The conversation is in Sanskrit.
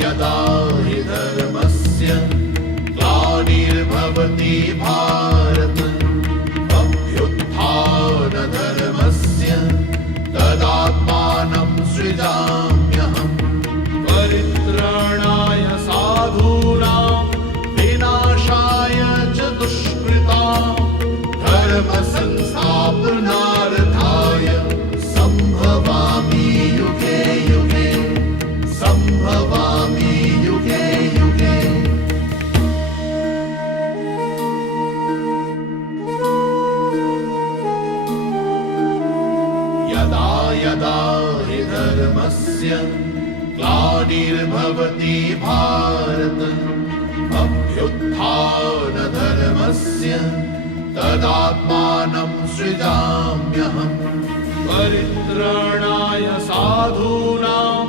यदा हि धर्मस्य ग्लानिर्भवति भारत अभ्युत्थानधर्मस्य तदात्मानं सृजाम्यहम् परित्राणाय साधूनां विनाशाय च दुष्कृतां धर्मसंस्थापनार्थाय सम्भवामि युगे युगे सम्भवामि युगे युगे। यदा यदा हि धर्मस्य ग्लानिर्भवति भारत अभ्युत्थानधर्मस्य तदात्मानं सृजाम्यहम् परित्राणाय साधूनां